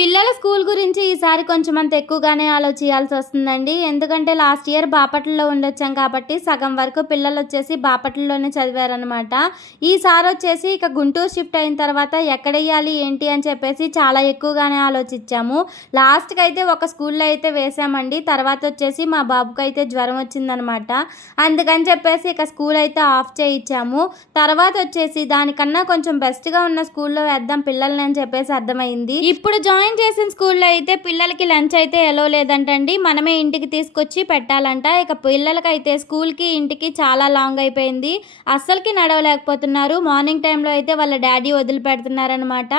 పిల్లల స్కూల్ గురించి ఈసారి కొంచెం అంత ఎక్కువగానే ఆలోచించాల్సి వస్తుందండి. ఎందుకంటే లాస్ట్ ఇయర్ బాపట్లలో ఉండొచ్చాం కాబట్టి సగం వరకు పిల్లలొచ్చేసి బాపట్లలోనే చదివారనమాట. ఈసారొచ్చేసి ఇక గుంటూరు షిఫ్ట్ అయిన తర్వాత ఎక్కడెయ్యాలి ఏంటి అని చెప్పేసి చాలా ఎక్కువగానే ఆలోచించాము. లాస్ట్‌కైతే ఒక స్కూల్‌లో అయితే వేశామండి. తర్వాతొచ్చేసి మా బాబుకైతే జ్వరం వచ్చిందనమాట. అందుకని చెప్పేసి ఇక స్కూల్ అయితే ఆఫ్ చేయిచ్చాము. తర్వాతొచ్చేసి దానికన్నా కొంచెం బెస్ట్‌గా ఉన్న స్కూల్‌లో వేద్దాం పిల్లల్ని అని చెప్పేసి అర్థమైంది. ఇప్పుడు జాయిన్ చేసిన స్కూల్‌లో అయితే పిల్లలకి లంచ్ అయితే ఎలో లేదంటండి. మనమే ఇంటికి తీసుకొచ్చి పెట్టాలంట. ఇక పిల్లలకైతే స్కూల్‌కి, ఇంటికి చాలా లాంగ్ అయిపోయింది. అస్సలకి నడవలేకపోతున్నారు. మార్నింగ్ టైంలో అయితే వాళ్ళ డ్యాడీ వదిలిపెడుతున్నారనమాట.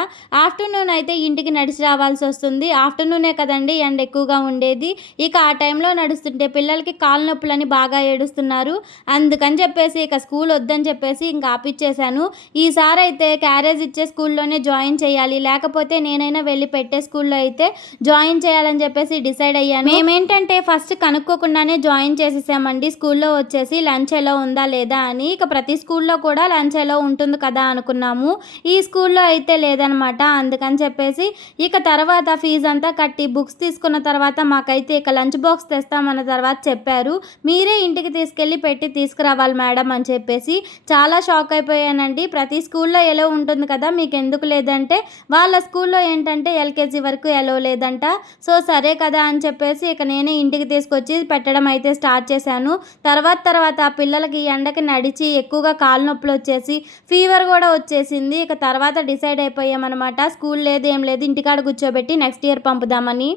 ఆఫ్టర్‌నూన్ అయితే ఇంటికి నడిచి రావాల్సొస్తుంది. ఆఫ్టర్‌నూనే కదండీ ఎండ ఎక్కువగా ఉండేది. ఇక ఆ టైంలో నడుస్తుంటే పిల్లలకి కాళ్ళు నొప్పులని బాగా ఏడుస్తున్నారు. అందుకని చెప్పేసి ఇక స్కూల్ వద్దని చెప్పేసి ఇంక ఆపిచ్చేశాను. ఈసారైతే క్యారేజ్ ఇచ్చే స్కూల్‌లోనే జాయిన్ చేయాలి. లేకపోతే నేనైనా వెళ్ళి పెట్టే స్కూల్‌లో అయితే జాయిన్ చేయాలని చెప్పేసి డిసైడ్ అయ్యాను. మేమేంటంటే ఫస్ట్ కనుక్కోకుండానే జాయిన్ చేసేసామండి. స్కూల్‌లో వచ్చేసి లంచ్ ఎలో ఉందా లేదా అని. ఇక ప్రతి స్కూల్‌లో కూడా లంచ్ ఎలో ఉంటుంది కదా అనుకున్నాము. ఈ స్కూల్‌లో అయితే లేదనమాట. అందుకని చెప్పేసి ఇక తర్వాత ఫీజంతా కట్టి బుక్స్ తీసుకున్న తర్వాత మాకైతే ఇక లంచ్ బాక్స్ తెస్తామన్న తర్వాత చెప్పారు. మీరే ఇంటికి తీసుకెళ్ళి పెట్టి తీసుకురావాలి మేడం అని చెప్పేసి చాలా షాక్ అయిపోయానండి. ప్రతి స్కూల్‌లో ఎలో ఉంటుంది కదా మీకెందుకు లేదంటే వాళ్ళ స్కూల్‌లో ఏంటంటే ఎల్‌కేజీ వరకు ఎలో లేదంట. సో, సరే కదా అని చెప్పేసి ఇక నేనే ఇంటికి తీసుకొచ్చి పెట్టడం అయితే స్టార్ట్ చేశాను. తర్వాత ఆ పిల్లలకి ఎండకి నడిచి ఎక్కువగా కాళ్ళు నొప్పులొచ్చేసి ఫీవర్ గూడా వచ్చేసింది. ఇక తర్వాత డిసైడ్ అయిపోయామనమాట. స్కూల్ లేదు ఏం లేదు ఇంటికాడ కూర్చోబెట్టి నెక్స్ట్ ఇయర్ పంపుదామని.